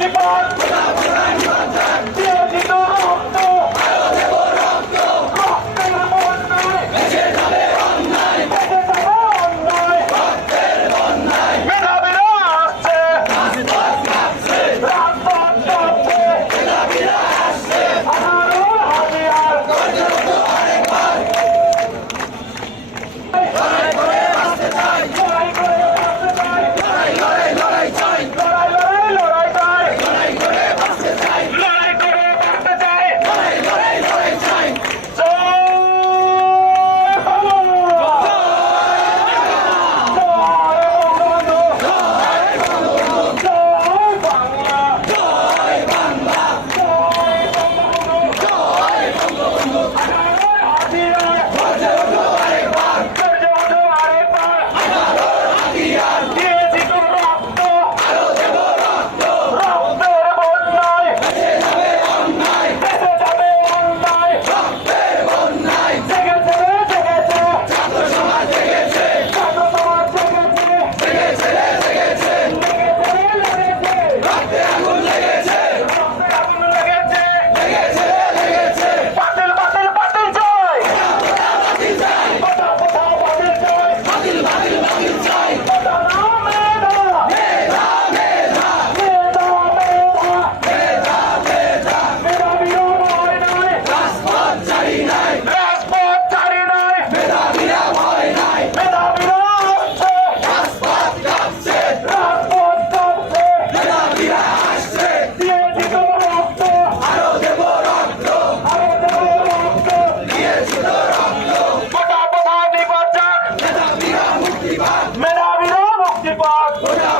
Iman! Iman! Iman! Iman! 不够